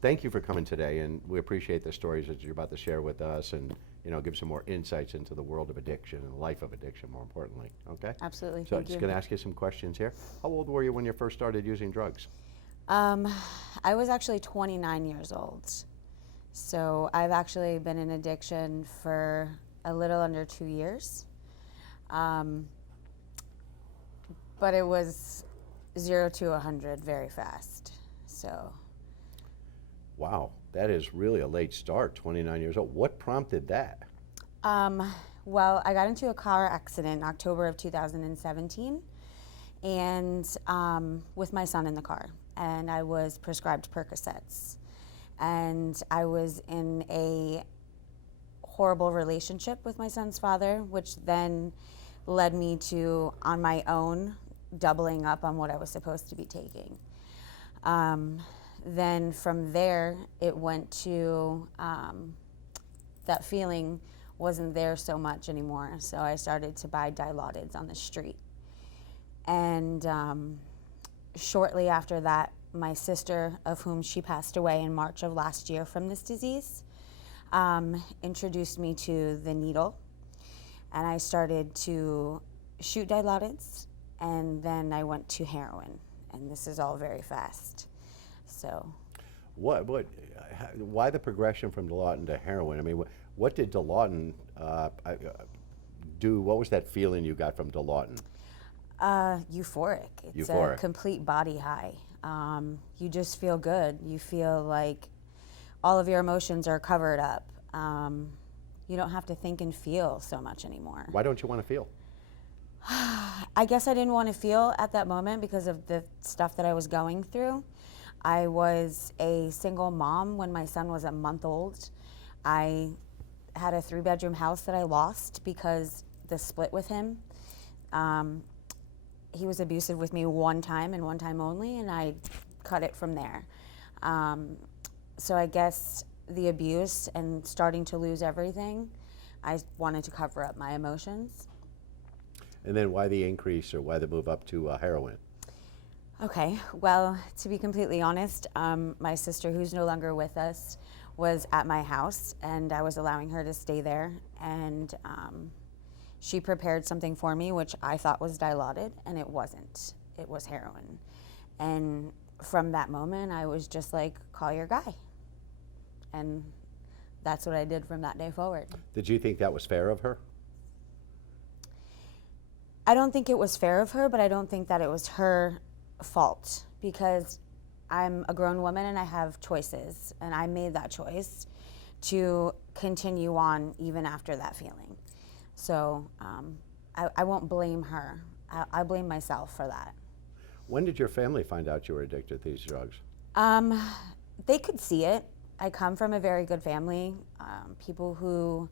thank you for coming today, and we appreciate the stories that you're about to share with us, and give some more insights into the world of addiction and life of addiction, more importantly. Okay. Absolutely. So I'm Thank just you. going to ask you some questions here. How old were you when you first started using drugs? Um, I was actually 29 years old. So I've actually been in addiction for a little under 2 years. Um, but it was 0 to 100 very fast. So, Wow, that is really a late start. 29 years old. What prompted that? um, well, I got into a car accident in October of 2017 and with my son in the car. And I was prescribed Percocets. And I was in a horrible relationship with my son's father, which then led me to, on my own, doubling up on what I was supposed to be taking. Um, then from there, it went to that feeling wasn't there so much anymore. So I started to buy Dilaudid on the street. And shortly after that, my sister, of whom she passed away in March of last year from this disease, introduced me to the needle. And I started to shoot Dilaudid, and then I went to heroin. And this is all very fast. So, Why the progression from Dilaudid to heroin? I mean, what did Dilaudid do? What was that feeling you got from Dilaudid? euphoric. It's Euphoric. a complete body high. You just feel good. You feel like all of your emotions are covered up. You don't have to think and feel so much anymore. Why don't you want to feel? I guess I didn't want to feel at that moment because of the stuff that I was going through. I was a single mom when my son was a month old. I had a 3-bedroom house that I lost because the split with him. He was abusive with me one time and one time only, and I cut it from there. So I guess the abuse and starting to lose everything, I wanted to cover up my emotions. And then why the increase or why the move up to heroin? Okay, well, to be completely honest, my sister, who's no longer with us, was at my house, and I was allowing her to stay there. And she prepared something for me, which I thought was Dilaudid, and it wasn't. It was heroin. And from that moment, I was just like, call your guy. And that's what I did from that day forward. Did you think that was fair of her? I don't think it was fair of her, but I don't think that it was her fault, because I'm a grown woman and I have choices, and I made that choice to continue on even after that feeling. So I won't blame her. I blame myself for that. When did your family find out you were addicted to these drugs? They could see it. I come from a very good family. People who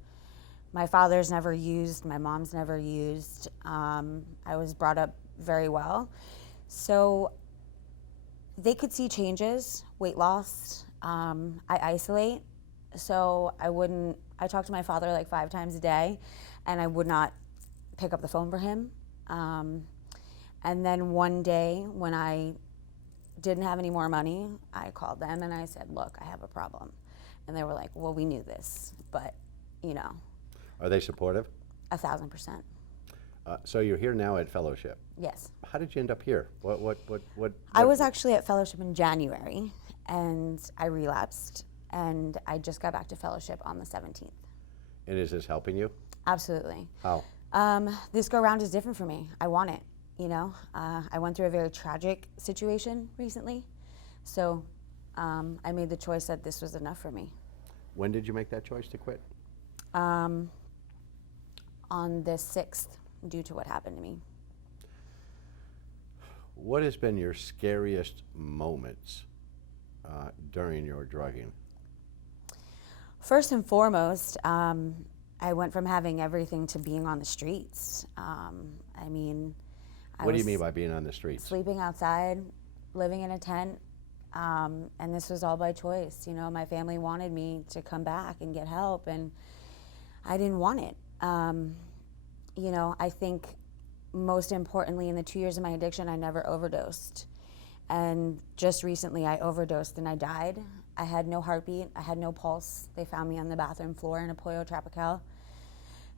my father's never used, my mom's never used. I was brought up very well. So they could see changes, weight loss. I isolate, so I talk to my father like 5 times a day, and I would not pick up the phone for him. And then one day when I didn't have any more money, I called them and I said, look, I have a problem. And they were like, well, we knew this, but Are they supportive? 1,000%. So you're here now at Fellowship. Yes. How did you end up here? I was actually at Fellowship in January, and I relapsed, and I just got back to Fellowship on the 17th. And is this helping you? Absolutely. How? This go round is different for me. I want it, I went through a very tragic situation recently, so I made the choice that this was enough for me. When did you make that choice to quit? On the 6th, due to what happened to me. What has been your scariest moments during your drugging? First and foremost, I went from having everything to being on the streets. I mean, What do you mean by being on the streets? Sleeping outside, living in a tent, and this was all by choice. My family wanted me to come back and get help, and I didn't want it. I think most importantly, in the 2 years of my addiction, I never overdosed. And just recently I overdosed and I died. I had no heartbeat. I had no pulse. They found me on the bathroom floor in a polio tropical.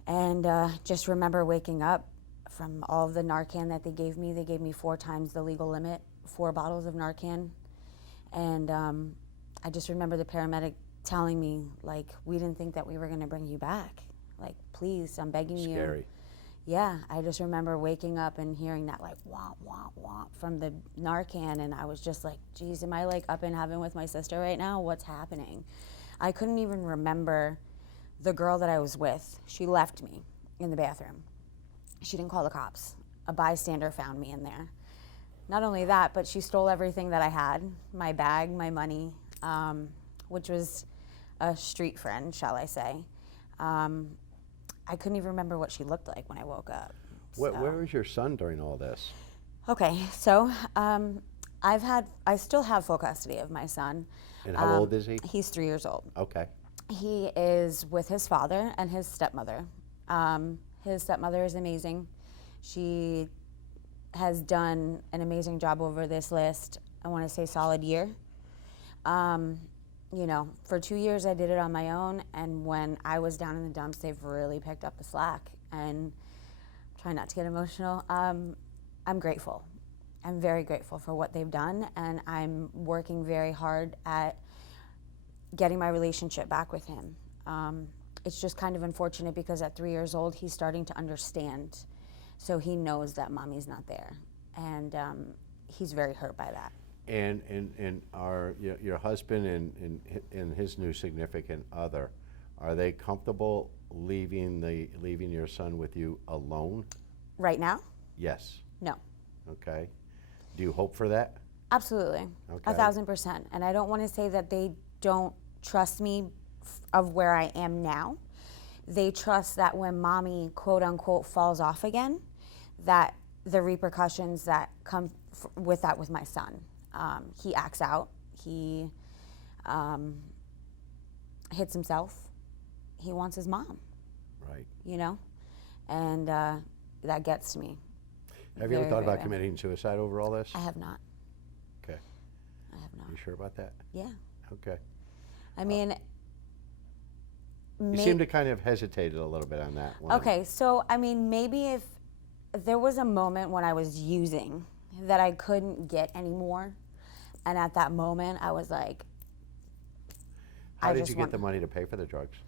And just remember waking up from all of the Narcan that they gave me. They gave me 4 times the legal limit, 4 bottles of Narcan. And I just remember the paramedic telling me, like, we didn't think that we were going to bring you back. Like, please, I'm begging you. Scary. Yeah, I just remember waking up and hearing that, like, womp, womp, womp from the Narcan, and I was just like, geez, am I, like, up in heaven with my sister right now? What's happening? I couldn't even remember the girl that I was with. She left me in the bathroom. She didn't call the cops. A bystander found me in there. Not only that, but she stole everything that I had, my bag, my money, which was a street friend, shall I say. I couldn't even remember what she looked like when I woke up. Where was your son during all this? Okay, so I still have full custody of my son. And how old is he? He's 3 years old. Okay. He is with his father and his stepmother. His stepmother is amazing. She has done an amazing job over this last, I want to say, solid year. You know, for 2 years I did it on my own, and when I was down in the dumps, they've really picked up the slack. And try not to get emotional. I'm grateful. I'm very grateful for what they've done, and I'm working very hard at getting my relationship back with him. It's just kind of unfortunate because at 3 years old, he's starting to understand. So he knows that mommy's not there, and he's very hurt by that. And are your husband and his new significant other, are they comfortable leaving your son with you alone? Right now? Yes. No. Okay. Do you hope for that? Absolutely. Okay. 1,000%. And I don't want to say that they don't trust me of where I am now. They trust that when mommy, quote unquote, falls off again, that the repercussions that come with that with my son. He acts out. He hits himself. He wants his mom. Right. You know? And that gets to me. Have you ever thought about committing suicide over all this? I have not. Okay. I have not. You sure about that? Yeah. Okay. I mean, you seem to kind of hesitated a little bit on that one. Okay, so I mean, maybe if there was a moment when I was using that I couldn't get anymore, and at that moment I was like, how did you get the money to pay for the drugs?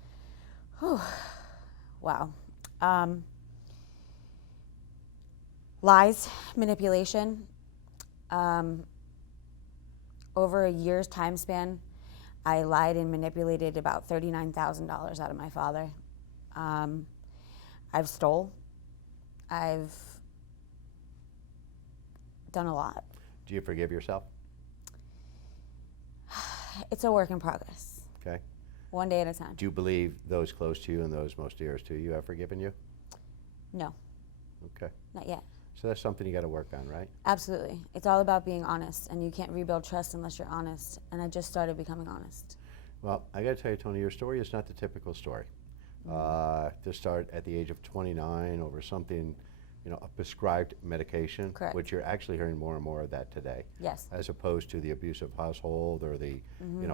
Wow. Lies, manipulation. Over a year's time span, I lied and manipulated about $39,000 out of my father. I've stole. I've done a lot. Do you forgive yourself? It's a work in progress. Okay. One day at a time. Do you believe those close to you and those most dearest to you have forgiven you? No. Okay. Not yet. So that's something you got to work on, right? Absolutely. It's all about being honest, and you can't rebuild trust unless you're honest. And I just started becoming honest. Well, I got to tell you, Toni, your story is not the typical story. To start at the age of 29 over something, a prescribed medication, Correct. which you're actually hearing more and more of that today. Yes. As opposed to the abusive household or the,